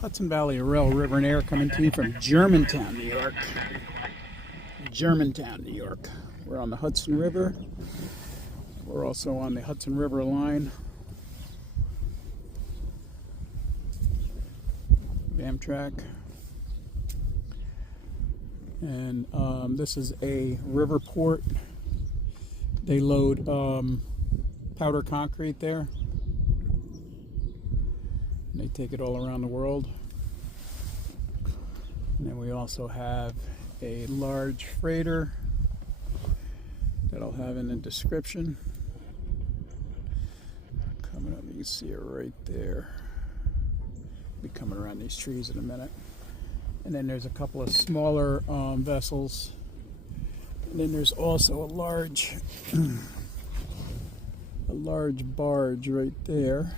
Hudson Valley Rail River and Air coming to you from Germantown, New York. Germantown, New York. We're on the Hudson River. We're also on the Hudson River line. Amtrak. And this is a river port. They load powder concrete there. And they take it all around the world. And then we also have a large freighter that I'll have in the description. Coming up, you can see it right there. Be coming around these trees in a minute. And then there's a couple of smaller vessels. And then there's also a large barge right there.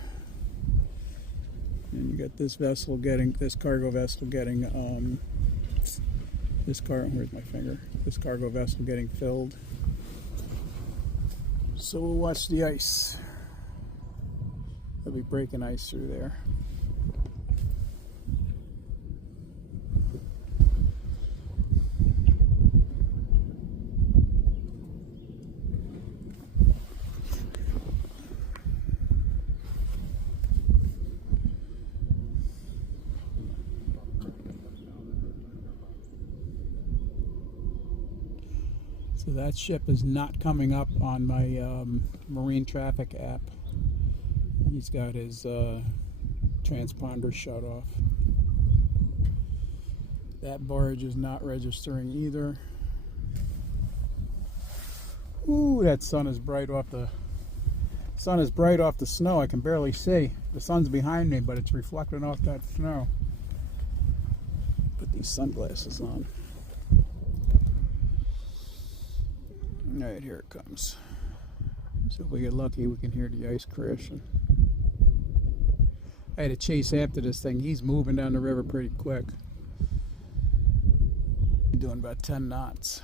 And you got this cargo vessel getting where's my finger? This cargo vessel getting filled. So we'll watch the ice. They'll be breaking ice through there. So that ship is not coming up on my marine traffic app. He's got his transponder shut off. That barge is not registering either. Ooh, that sun is bright off the snow. I can barely see. The sun's behind me, but it's reflecting off that snow. Put these sunglasses on. Alright, here it comes. So if we get lucky, we can hear the ice crashing. I had to chase after this thing. He's moving down the river pretty quick. Doing about 10 knots.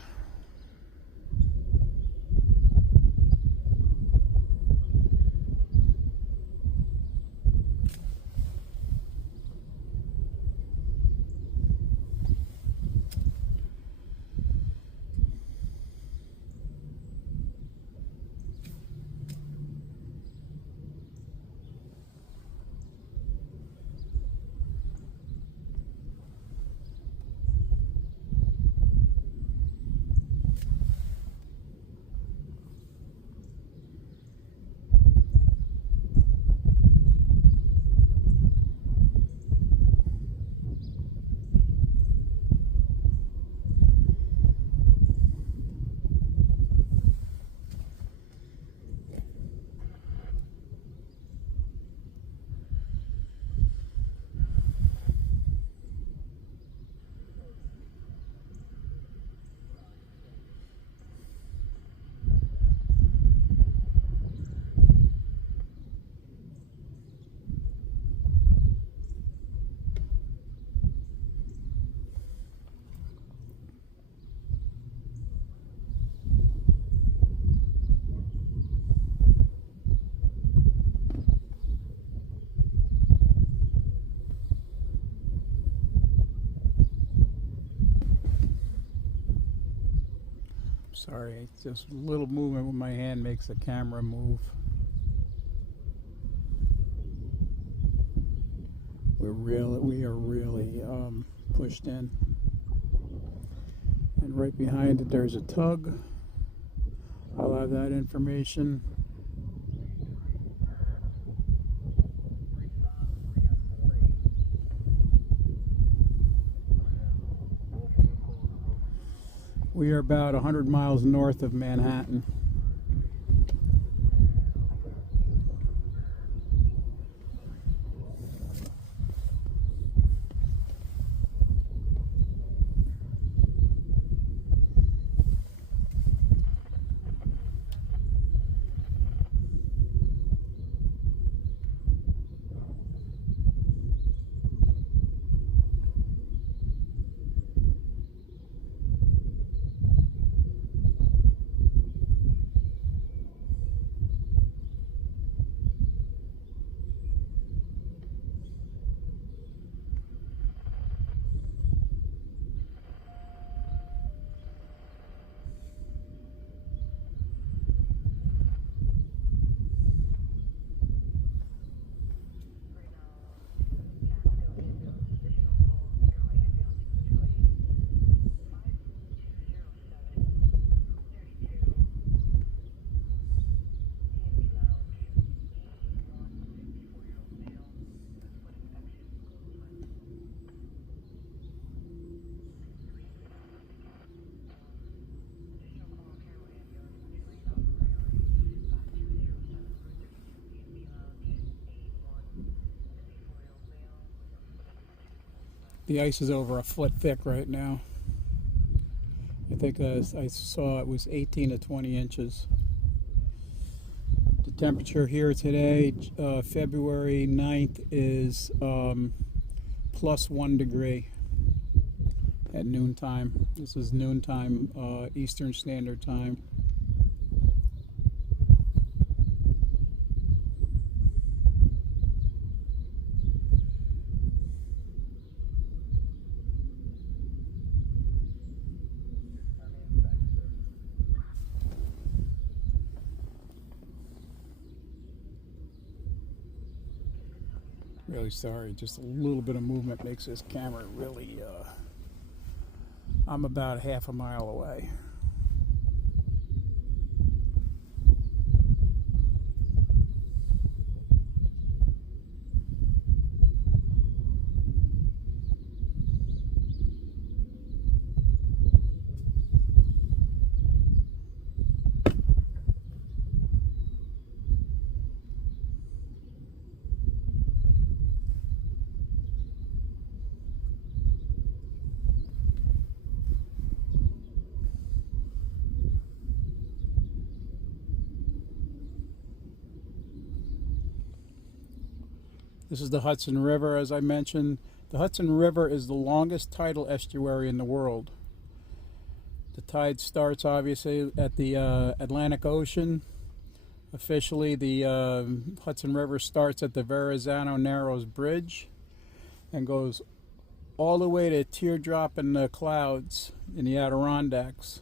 Sorry, just a little movement with my hand makes the camera move. We are really pushed in. And right behind it there's a tug. I'll have that information. We are about 100 miles north of Manhattan. The ice is over a foot thick right now. I think I saw it was 18 to 20 inches. The temperature here today, February 9th, is plus 1 degree at noontime. This is noontime Eastern Standard Time. Really sorry, just a little bit of movement makes this camera really, I'm about half a mile away. This is the Hudson River, as I mentioned. The Hudson River is the longest tidal estuary in the world. The tide starts obviously at the Atlantic Ocean. Officially, the Hudson River starts at the Verrazano Narrows Bridge and goes all the way to Teardrop in the Clouds in the Adirondacks.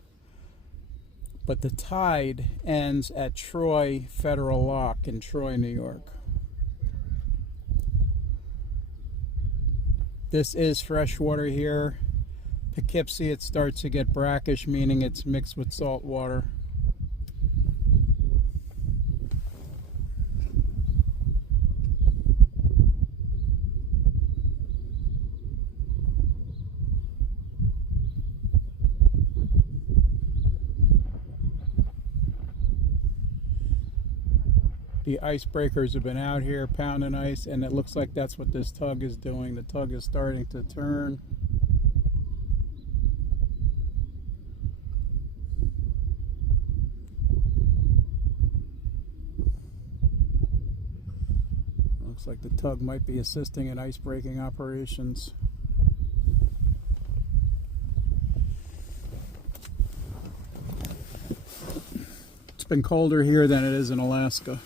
But the tide ends at Troy Federal Lock in Troy, New York. This is fresh water here. Poughkeepsie, it starts to get brackish, meaning it's mixed with salt water. The icebreakers have been out here pounding ice, and it looks like that's what this tug is doing. The tug is starting to turn. Looks like the tug might be assisting in icebreaking operations. It's been colder here than it is in Alaska.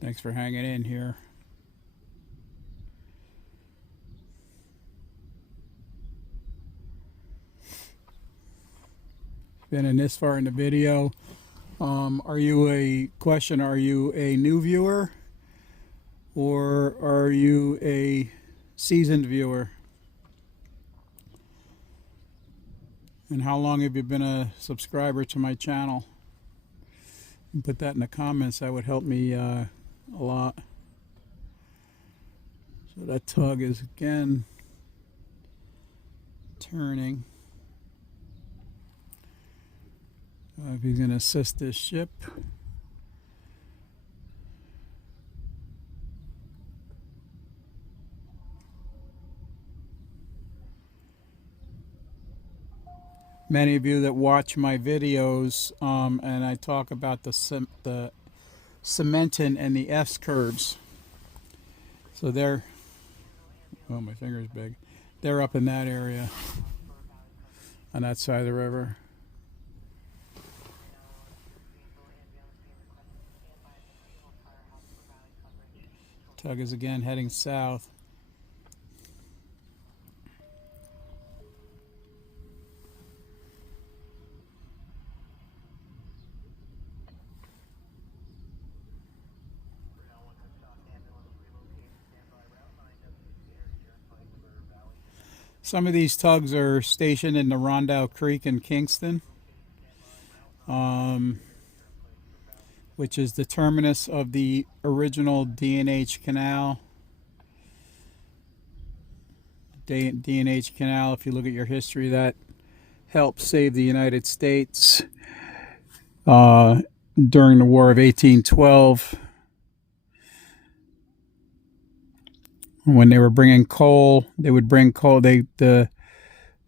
Thanks for hanging in here. Been in this far in the video. Are you a new viewer, or are you a seasoned viewer? And how long have you been a subscriber to my channel? You can put that in the comments. That would help me a lot. So that tug is again turning. If he's going to assist this ship. Many of you that watch my videos, and I talk about the cementing and the S-curves. So they're, oh, my finger's big. They're up in that area on that side of the river. Tug is again heading south. Some of these tugs are stationed in the Rondout Creek in Kingston, which is the terminus of the original D&H Canal. D&H Canal, if you look at your history, that helped save the United States during the War of 1812. When they were bringing coal, they would bring coal. The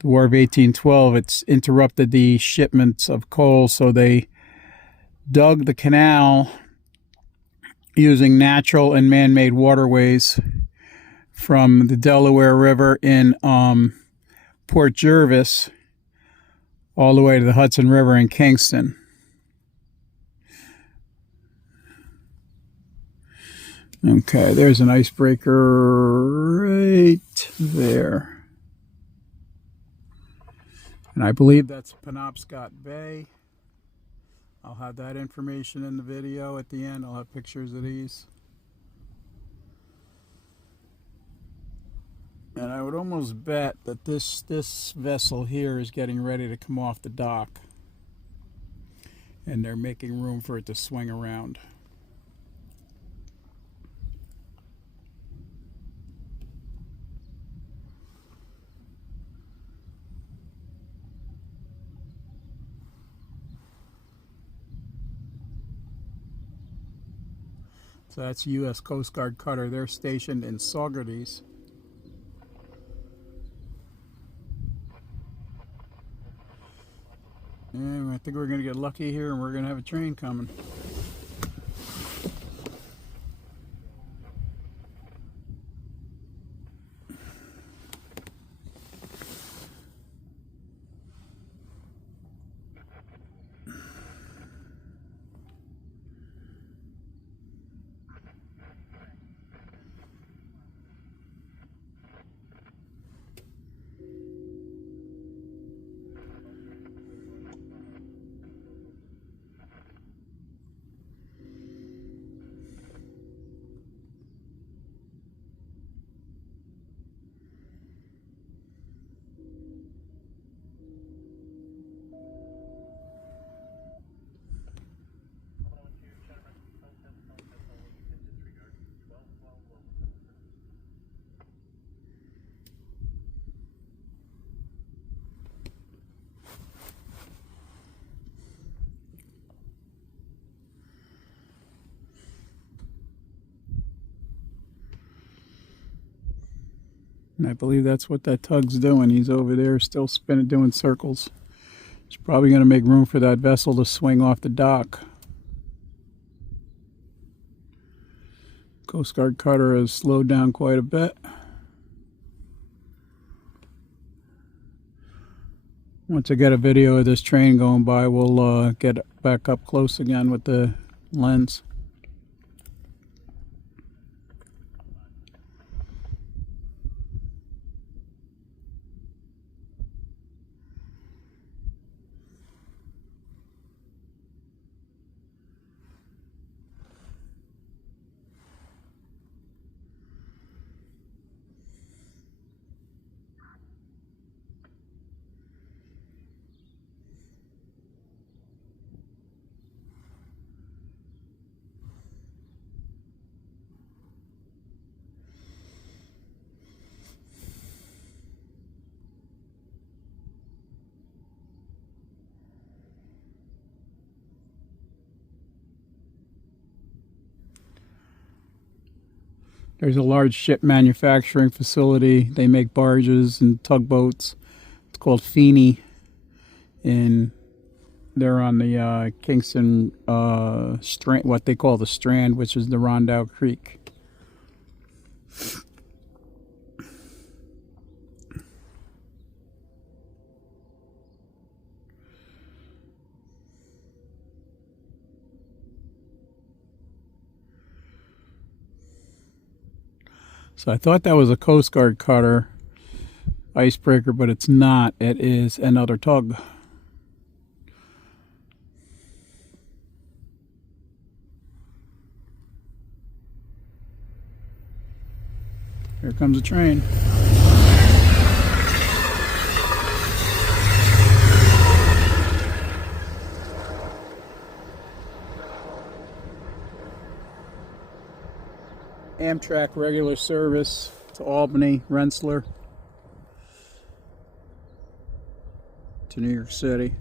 War of 1812, it's interrupted the shipments of coal, so they dug the canal using natural and man-made waterways from the Delaware River in Port Jervis all the way to the Hudson River in Kingston. Okay, there's an icebreaker right there. And I believe that's Penobscot Bay. I'll have that information in the video at the end. I'll have pictures of these. And I would almost bet that this vessel here is getting ready to come off the dock. And they're making room for it to swing around. So that's U.S. Coast Guard cutter. They're stationed in Saugerties. And I think we're going to get lucky here and we're going to have a train coming. And I believe that's what that tug's doing. He's over there still spinning, doing circles. He's probably going to make room for that vessel to swing off the dock. Coast Guard cutter has slowed down quite a bit. Once I get a video of this train going by, we'll get back up close again with the lens. There's a large ship manufacturing facility. They make barges and tugboats. It's called Feeney. And they're on the Kingston Strand, what they call the Strand, which is the Rondout Creek. So I thought that was a Coast Guard cutter icebreaker, but it's not. It is another tug. Here comes a train. Amtrak regular service to Albany, Rensselaer, to New York City.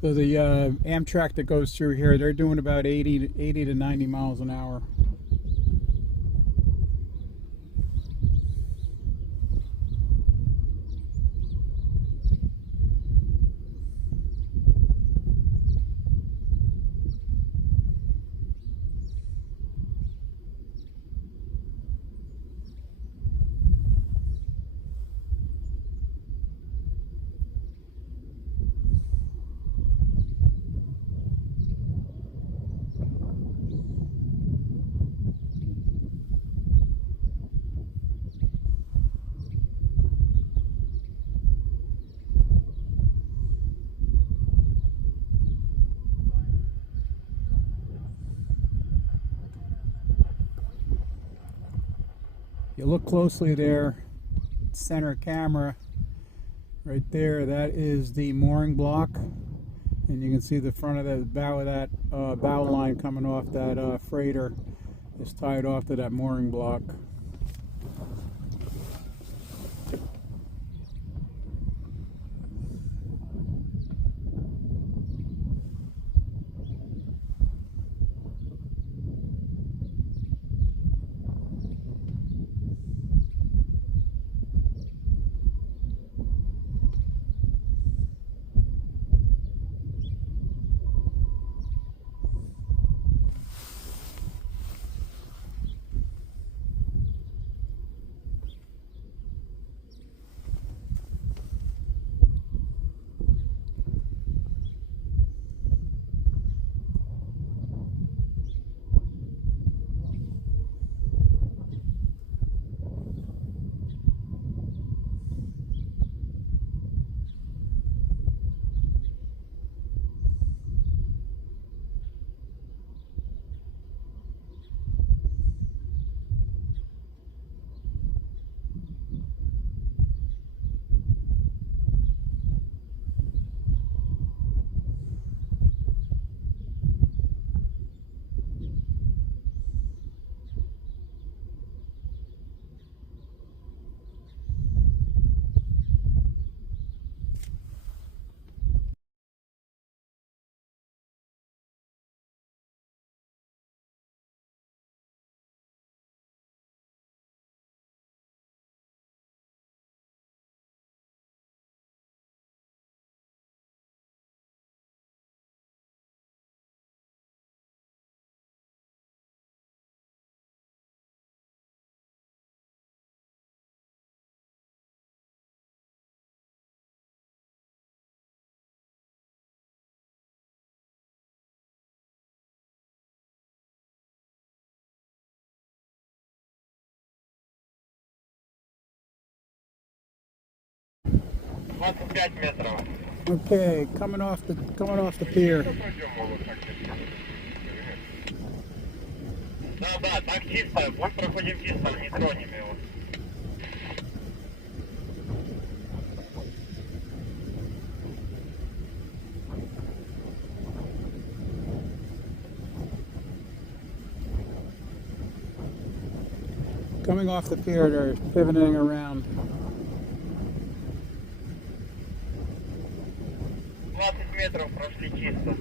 So the Amtrak that goes through here, they're doing about 80 to 90 miles an hour. You look closely there, center camera, right there, that is the mooring block. And you can see the front of the bow of that bow line coming off that freighter is tied off to that mooring block. Okay, coming off the pier. Да, так чисто, будь проходим чисто, не тронем его. Coming off the pier, they're pivoting around. 20 метров прошли чисто.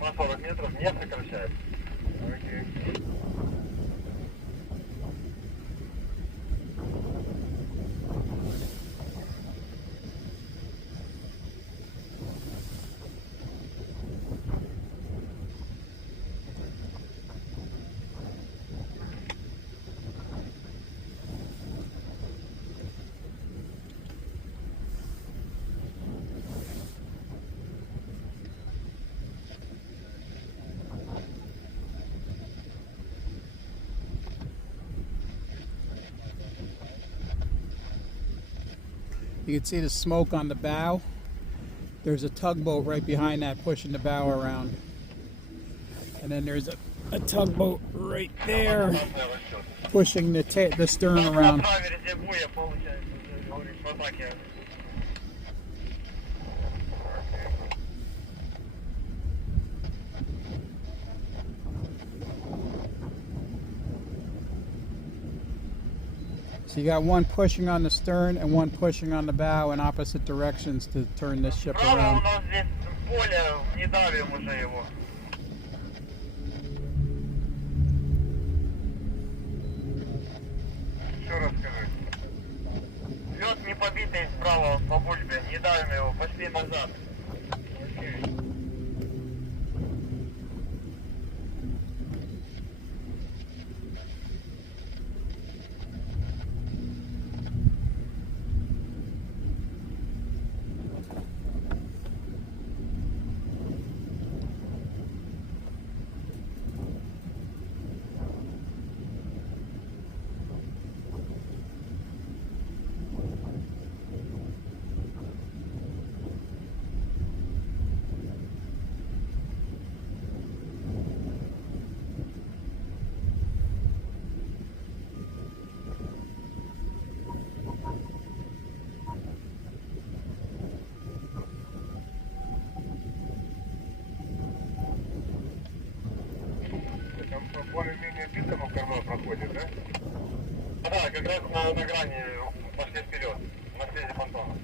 На 40 метров не сокращает. Окей. You can see the smoke on the bow. There's a tugboat right behind that pushing the bow around. And then there's a tugboat right there pushing the stern around. So you got one pushing on the stern and one pushing on the bow in opposite directions to turn this ship around. Лед не побитый справа по бульбе, не давим его, пошли назад. Более-менее битому кормой проходит, да? Да, как раз на грани пошли вперед, на срезе понтона.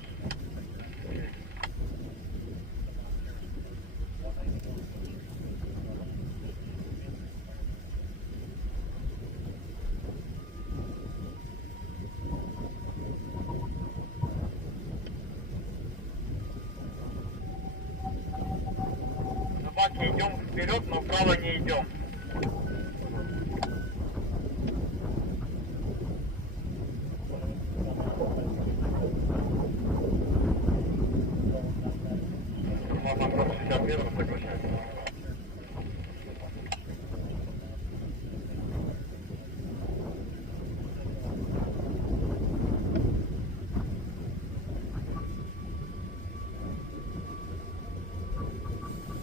На баке идем вперед, но вправо не идем.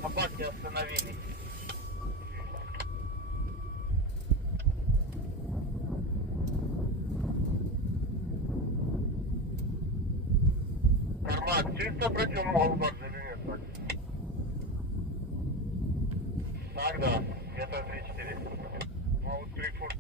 На баке остановились. Кармак, чисто протянул бак или нет? Так? Так, да, где-то 3-4. Ну, вот 3 фут.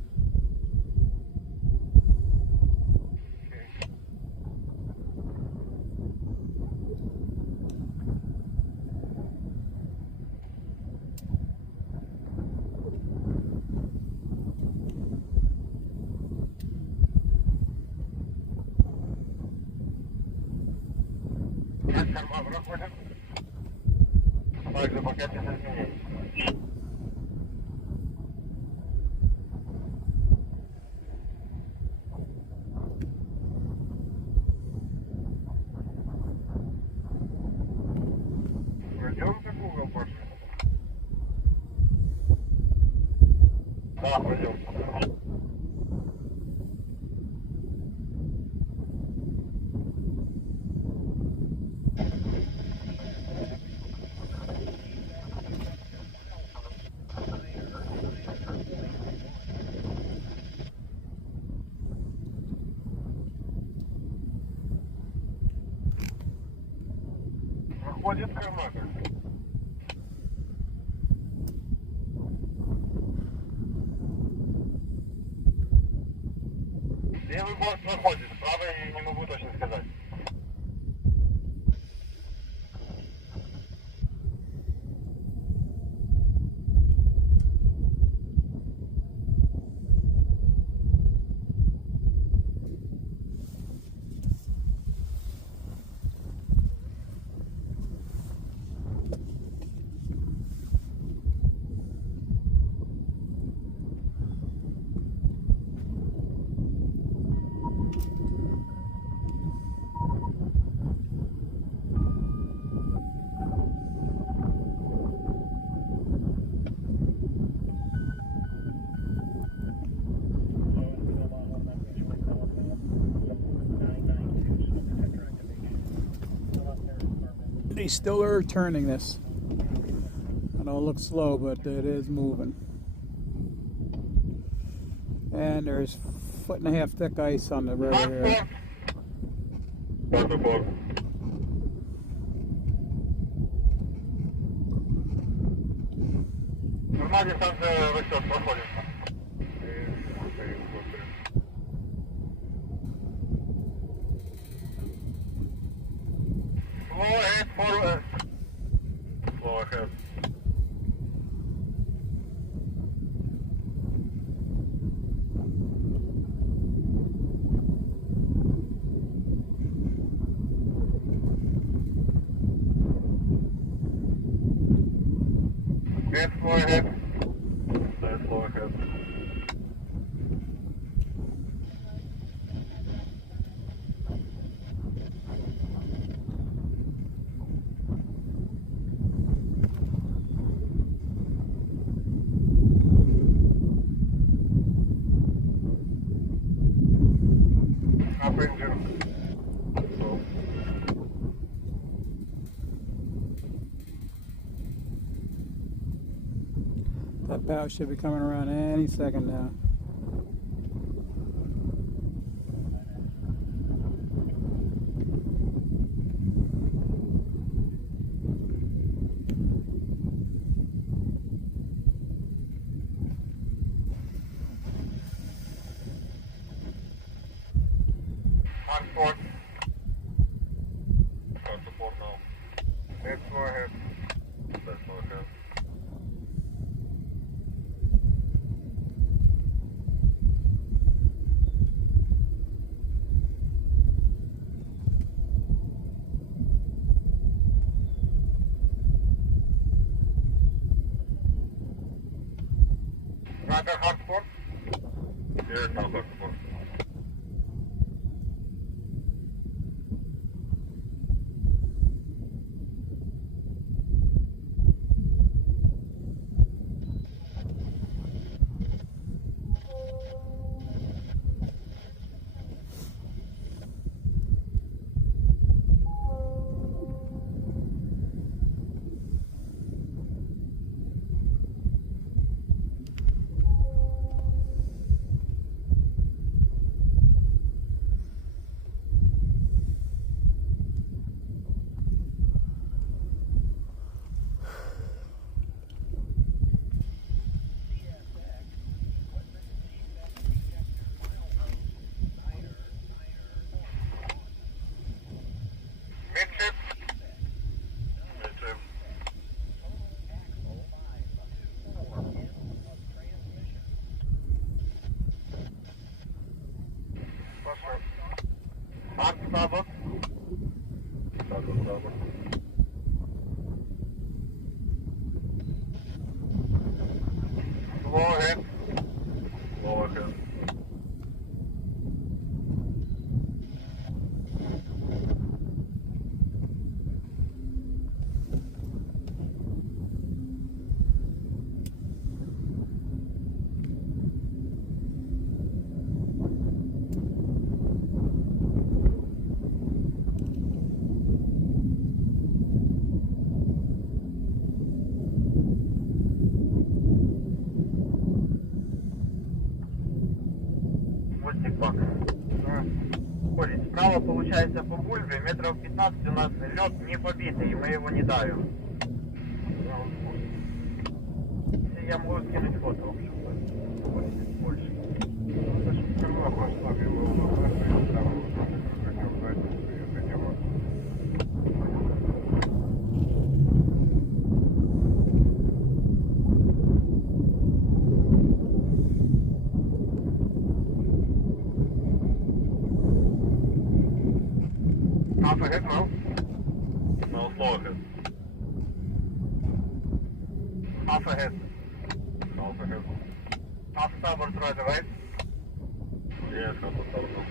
Карман проходит. Также пока без изменений. Пройдем как угол пошли? Да, пройдем. проходит корма. Левый борт проходит, правый не могу точно сказать. They still are turning this. I know it looks slow, but it is moving. And there's 1.5 foot thick ice on the river here. Нормально станция расчет проходит. Slow ahead, forward. Slow ahead. Head, slow ahead. Stay slow ahead. Up engine. So. That bow should be coming around any second now. On port. Start to port now. Let's go ahead. Let's go ahead. Another hard port? Here, now hard port. получается по бульбе метров 15 у нас лед не побитый, и мы его не давим. Я могу скинуть фото, в общем-то. Больше. Это же корма прошла мимо угла, и там хотел знать, что это дело. Half ahead now. No, slow ahead. Half ahead. Half ahead. Half starboard right, right? Yes, half starboard.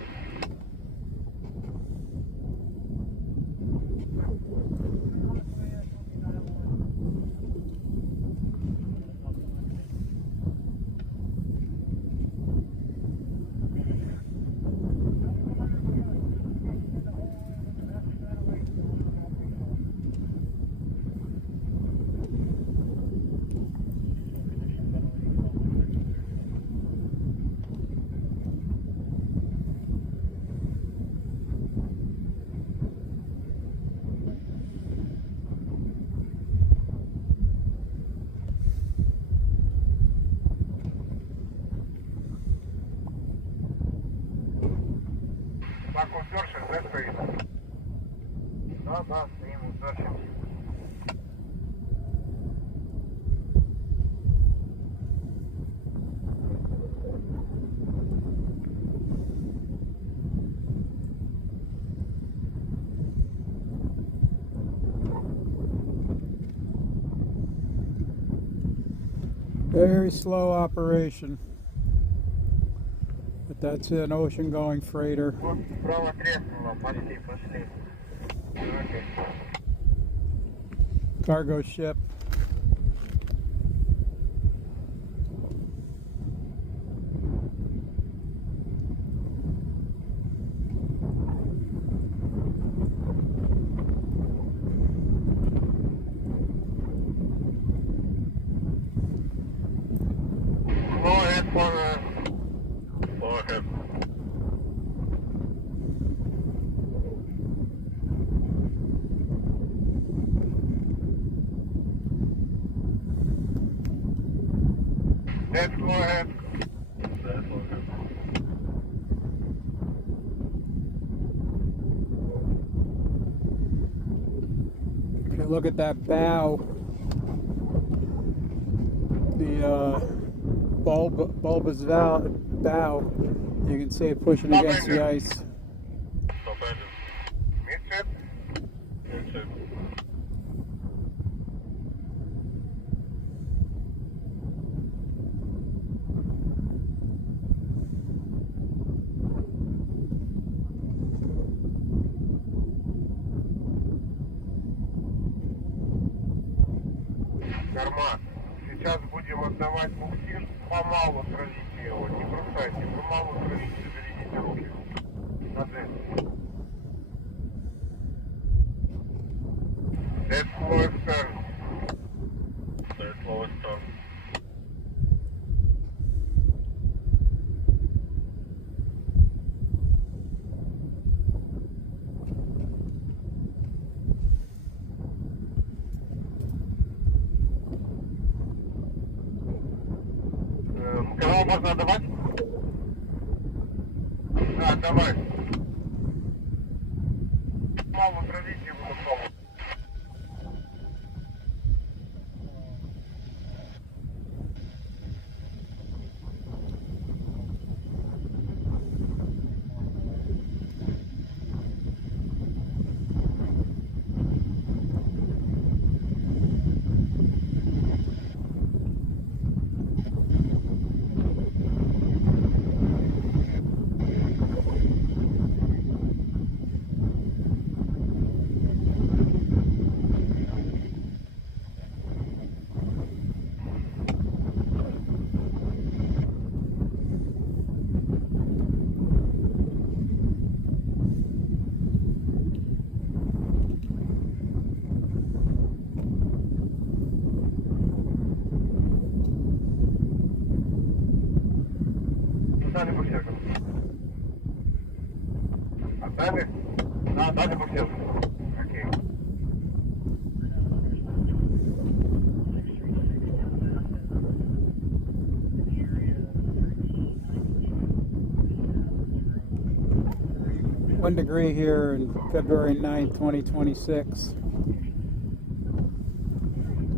Так, упершись, да, стоит? Да, стоим, упершись. Very slow operation. But that's an ocean-going freighter. Вот справа треснуло, пошли. Окей. Cargo ship. Slow ahead for slow ahead. Let's go ahead. Let's go ahead. If you look at that bow, the bulbous bow, you can see it pushing Stop against the engine. ice. Stop engine. Midship. Midship. Корма. Сейчас будем отдавать буксир. Помалу травите его. Не бросайте. Помалу травите. Берегите руки. Назад. Let's slow stern. Let's slow stern. Кого можно отдавать? Да, давай. Мало травить его на полу. 1 degree here on February 9th, 2026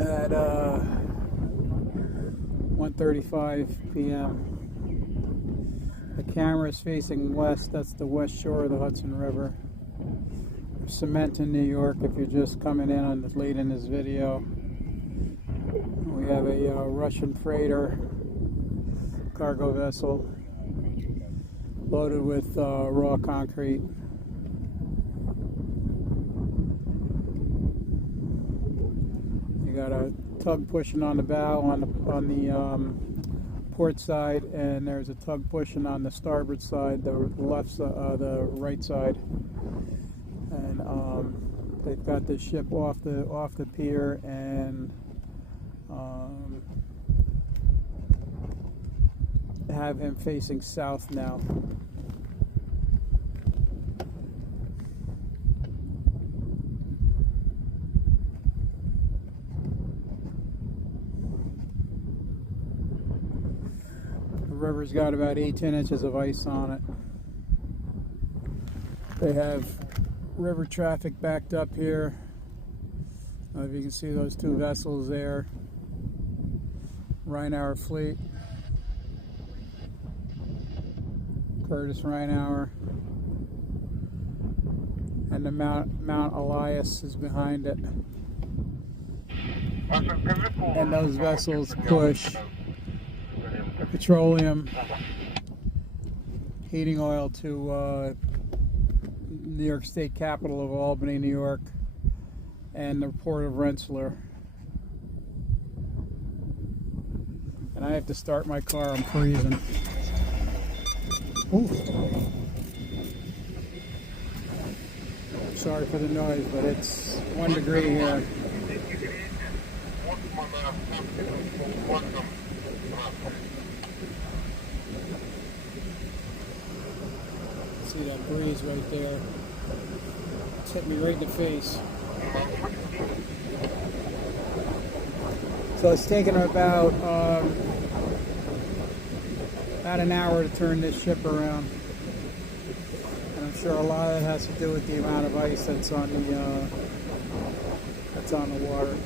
at 1:35 p.m. The camera is facing west. That's the west shore of the Hudson River. There's cement in New York if you're just coming in on late in this video. We have a Russian freighter cargo vessel loaded with raw concrete. You got a tug pushing on the bow on the port side, and there's a tug pushing on the starboard side, the right side, and they've got the ship off the pier and have him facing south now. The river's got about 18 inches of ice on it. They have river traffic backed up here. If you can see those two vessels there, Rheinauer fleet, Curtis Rheinauer, and the Mount Elias is behind it. And those vessels push petroleum, heating oil to New York State capital of Albany, New York, and the port of Rensselaer. And I have to start my car. I'm freezing. Ooh. Sorry for the noise, but it's 1 degree here. See that breeze right there? It's hit me right in the face. So it's taken about an hour to turn this ship around, and I'm sure a lot of it has to do with the amount of ice that's on the water.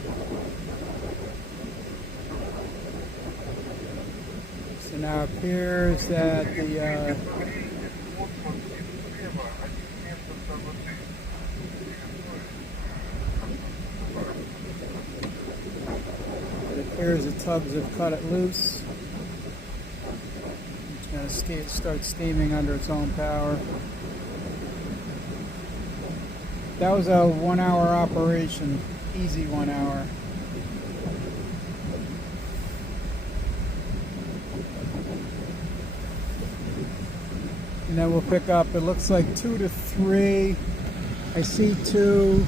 So now it appears that the tugs have cut it loose. It's going to start steaming under its own power. That was a 1 hour operation, easy 1 hour. And then we'll pick up, it looks like 2 to 3. I see 2,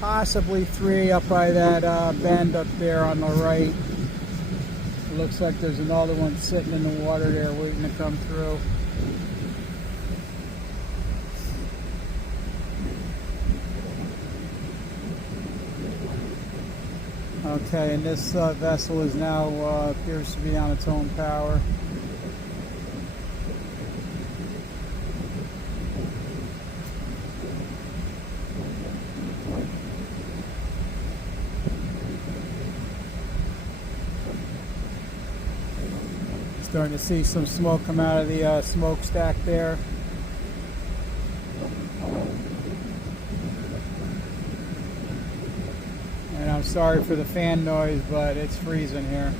possibly 3 up by that bend up there on the right. It looks like there's another one sitting in the water there waiting to come through. Okay, and this vessel is now appears to be on its own power. Starting to see some smoke come out of the smokestack there. And I'm sorry for the fan noise, but it's freezing here.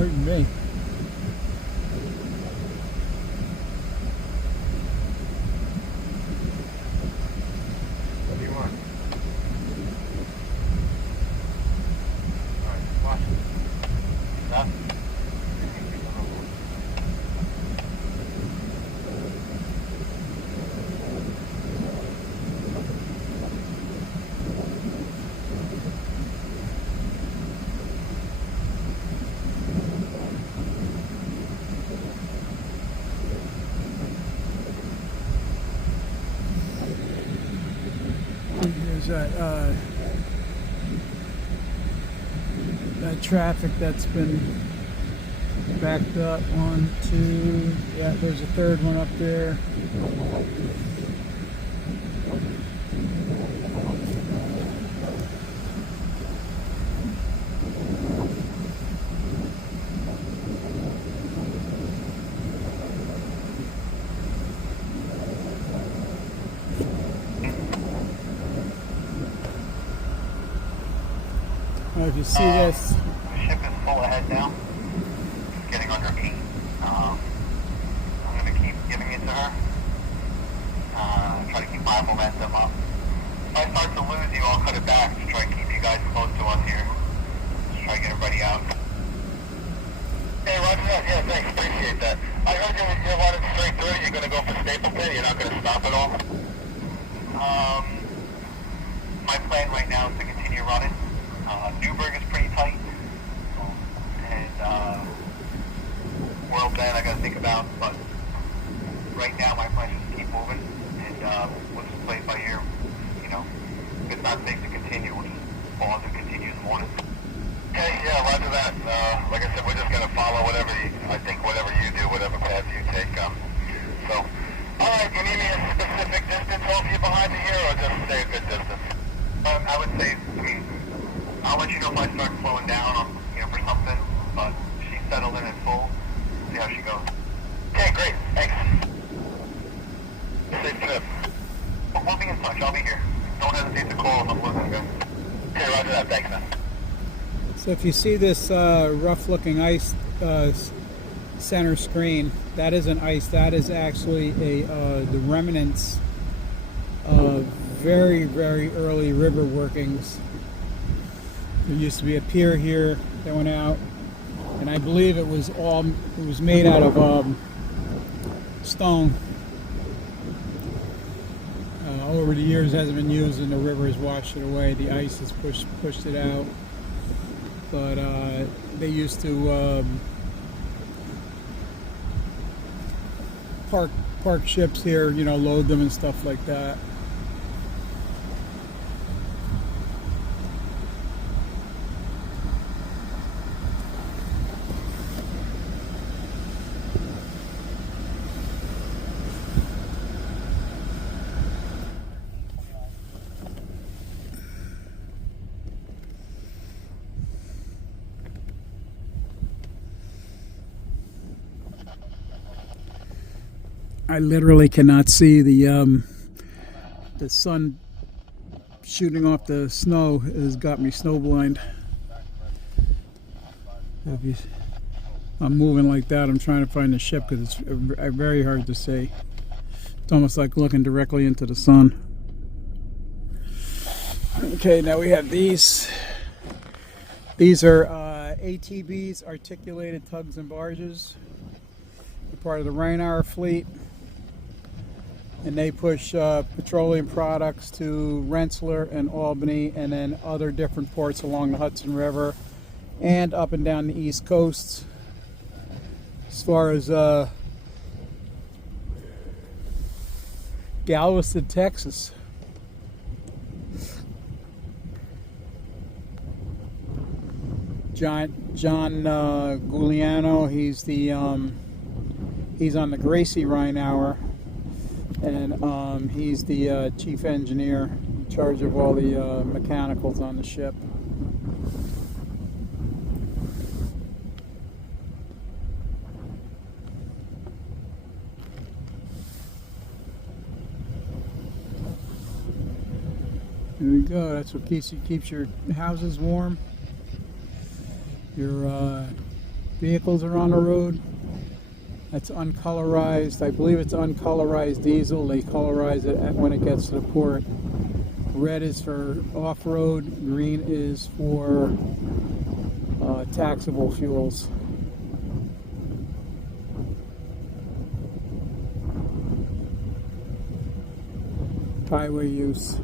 Pardon me. What do you want? Alright, watch it. Stop. There's that traffic that's been backed up. 1, 2, yeah, there's a third one up there. If you see this, Ship is full ahead now. It's getting under 8. I'm going to keep giving it to her. Try to keep my momentum up. If I start to lose you, I'll cut it back to try and keep you guys close to us here. Just try to get everybody out. Hey, roger that. Yeah, thanks. Appreciate that. I heard you're running straight through. You're going to go for Stapleton. You're not going to stop at all. My plan right now is to continue running. Newburgh is pretty tight, and World Bend I got to think about, but right now my plan is to keep moving, and we'll just play it by ear. You know, if it's not safe to continue, we'll just pause and continue in the morning. Okay, yeah, roger that. Like I said, we're just going to follow whatever you do, whatever path you take. So, all right, you need me a specific distance off you behind you here, or just stay a good distance? I would say, I'll let you know if I start slowing down on, for something, but she's settled in at full. See how she goes. Okay, great. Thanks. Safe trip. We'll be in touch. I'll be here. Don't hesitate to call if I'm losing you. Okay, roger that. Thanks, man. so if you see this rough-looking ice center screen, that isn't ice. That is actually the remnants of very, very early river workings. There used to be a pier here that went out, and I believe it was made out of stone. Over the years, it hasn't been used, and the river has washed it away. The ice has pushed it out. But they used to park ships here, load them and stuff like that. I literally cannot see the sun shooting off the snow has got me snowblind. I'm moving like that. I'm trying to find the ship because it's very hard to see. It's almost like looking directly into the sun. Okay, now we have these. These are ATBs, articulated tugs and barges. They're part of the Rhine-Hour fleet. And they push petroleum products to Rensselaer and Albany, and then other different ports along the Hudson River and up and down the East Coast. As far as Galveston, Texas. John Giuliano, he's on the Gracie Rhine-Hour. And he's the chief engineer in charge of all the mechanicals on the ship. There we go. That's what keeps your houses warm. Your vehicles are on the road. That's uncolorized. I believe it's uncolorized diesel. They colorize it when it gets to the port. Red is for off-road. Green is for taxable fuels. Highway use.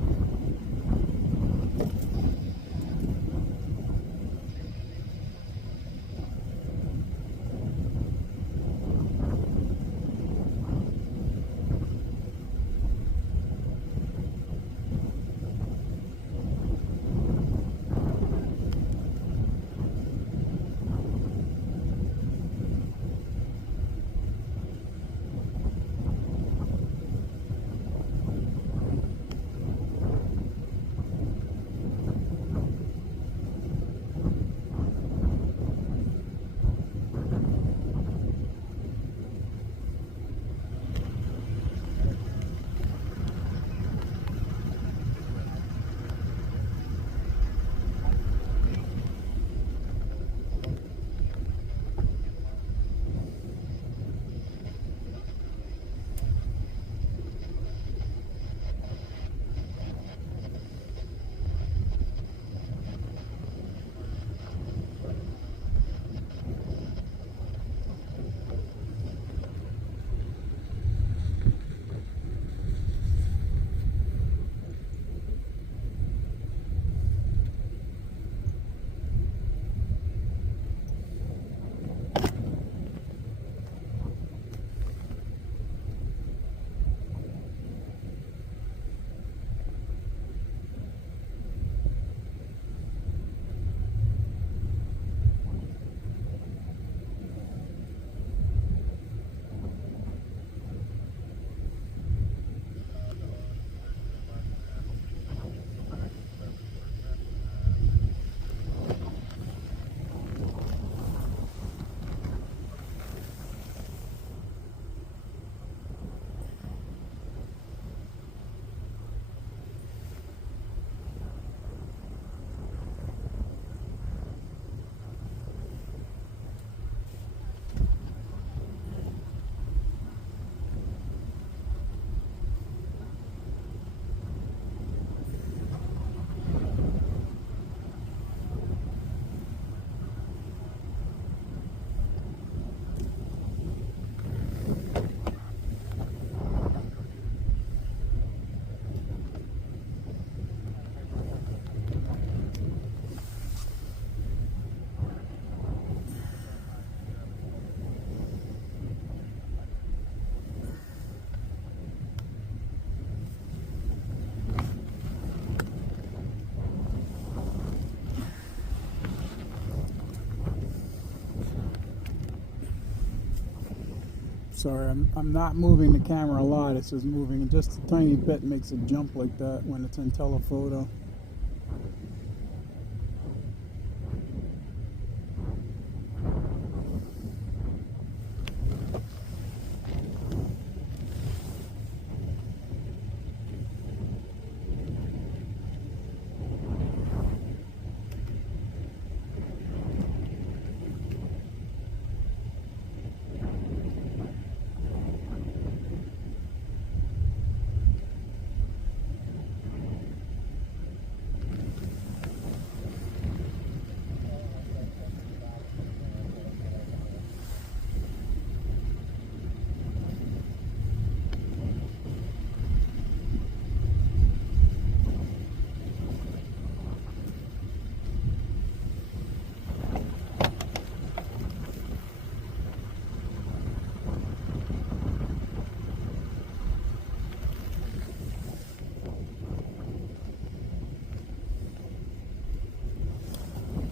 Sorry, I'm not moving the camera a lot. It's just moving just a tiny bit, makes it jump like that when it's in telephoto.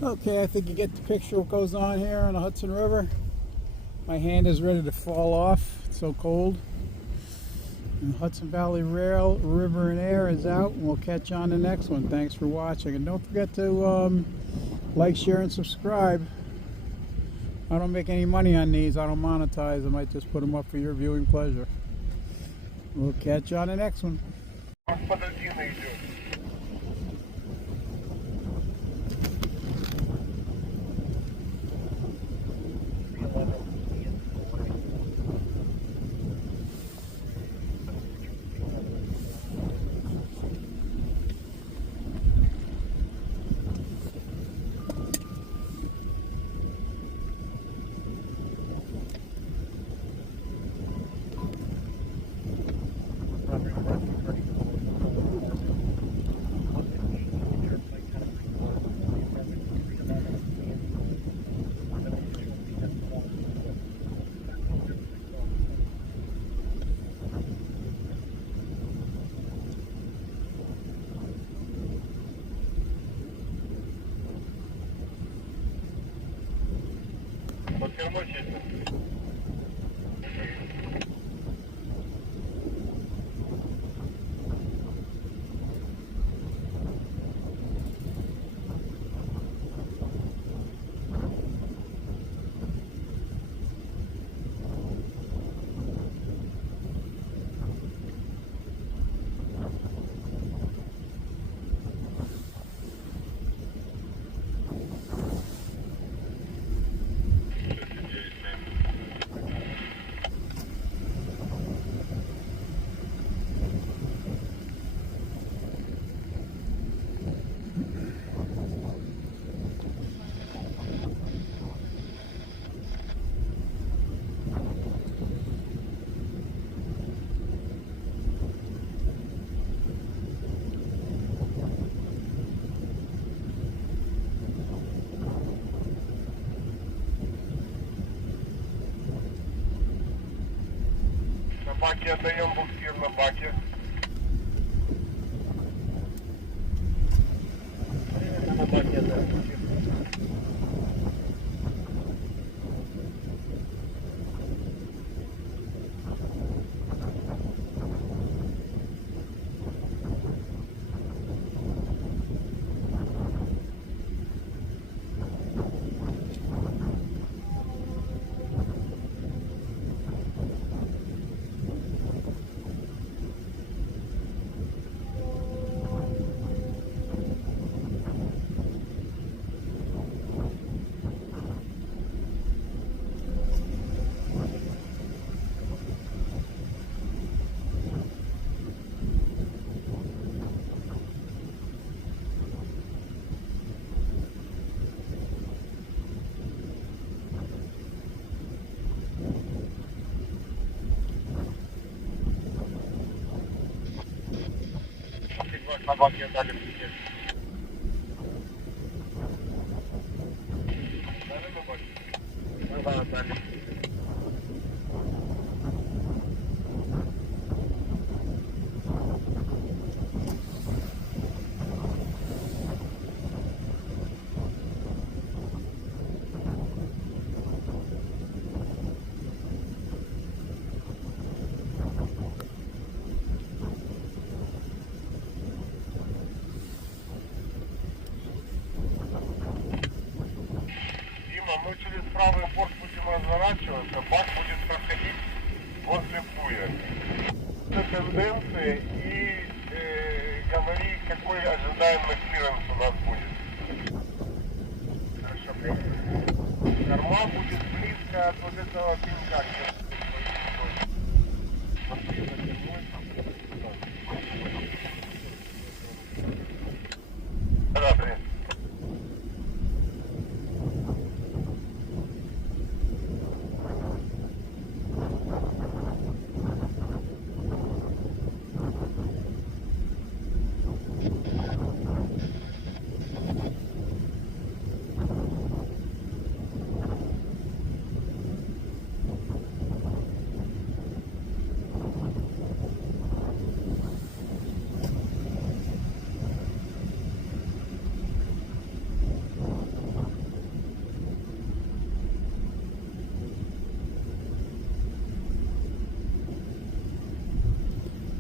Okay, I think you get the picture what goes on here on the Hudson River. My hand is ready to fall off. It's so cold. And the Hudson Valley Rail, River and Air is out, and we'll catch you on the next one. Thanks for watching. And don't forget to like, share, and subscribe. I don't make any money on these. I don't monetize them. I just put them up for your viewing pleasure. We'll catch you on the next one. На баке отдаем буксир на баке. На баке отдаем буксир. На баке отдали буксир. Дали на баке? Ну да, отдали. Мы через правый борт будем разворачиваться, бак будет проходить возле буя. Это тенденции и говори, какой ожидаемый клиренс у нас будет. Хорошо. Корма будет близко от вот этого пенька. Да, привет.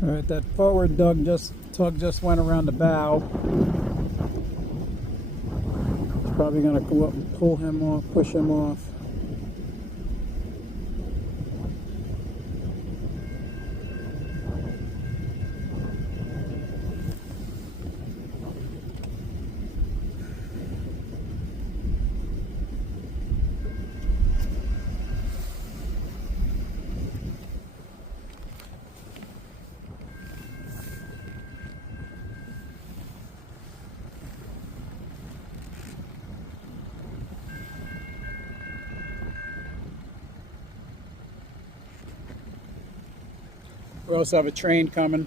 All right, that forward tug just went around the bow. It's probably going to go up and pull him off, push him off. We also have a train coming.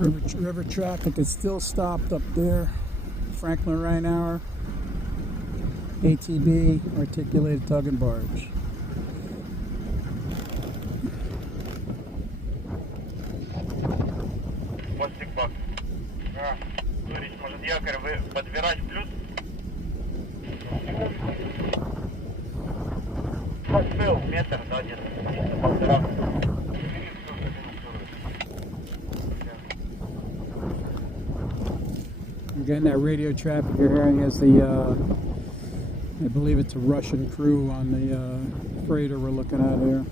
River traffic is still stopped up there. Franklin Rheinauer, ATB, articulated tug and barge. Вот тигбак. Турич, может якорь подбирать плюс? Был метр, да, где-то полтора. Again, that radio traffic you're hearing is the, I believe it's a Russian crew on the freighter we're looking at here.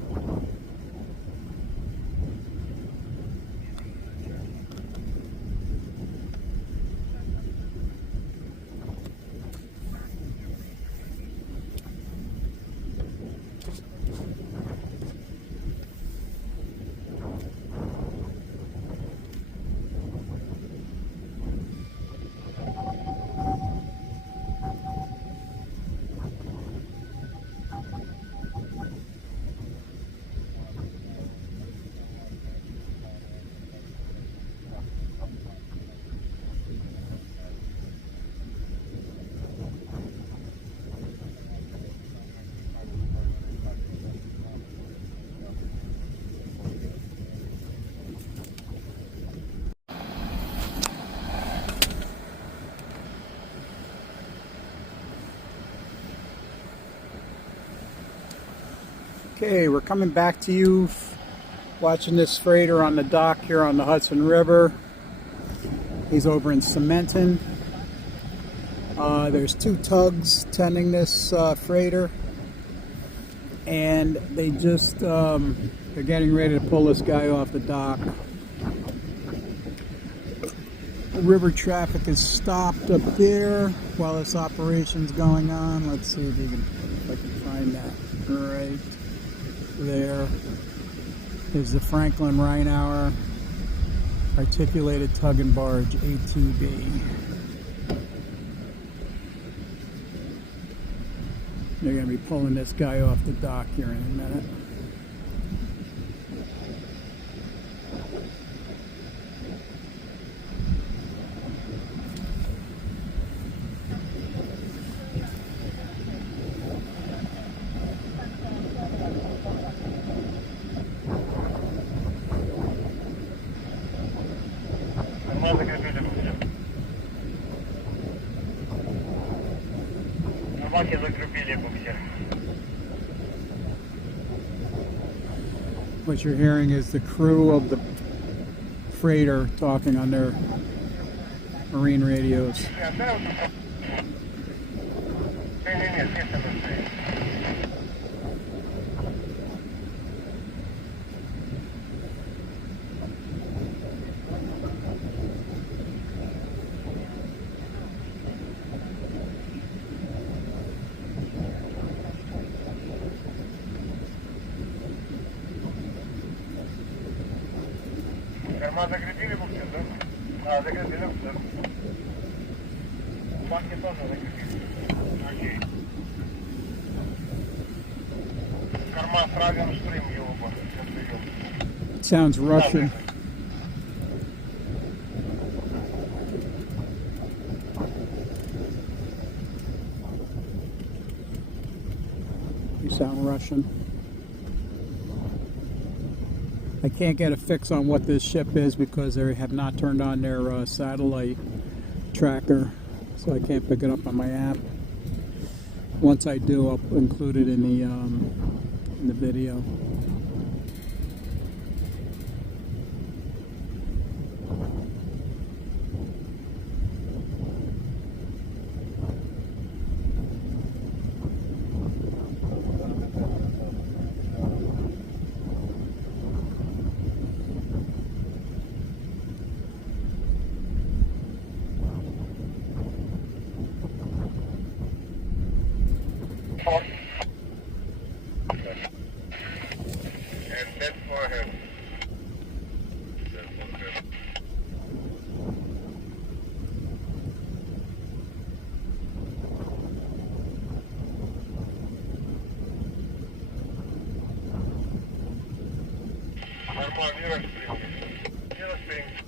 Okay, we're coming back to you watching this freighter on the dock here on the Hudson River. He's over in Cementon. There's two tugs tending this freighter, and they just they're getting ready to pull this guy off the dock. River traffic is stopped up there while this operation's going on. Let's see if I can find that right there. Is the Franklin Rheinauer articulated tug and barge, ATB. They're going to be pulling this guy off the dock here in a minute. What you're hearing is the crew of the freighter talking on their marine radios. Карман закрепили буксир, да? А, закрепили буксир. Баки тоже закрепили. Окей. Карман сразу штрим его бы. Sounds Russian. You sound Russian. I can't get a fix on what this ship is because they have not turned on their satellite tracker, so I can't pick it up on my app. Once I do, I'll include it in the video. And then for him. Нормально, не распрямим. Не распрямим.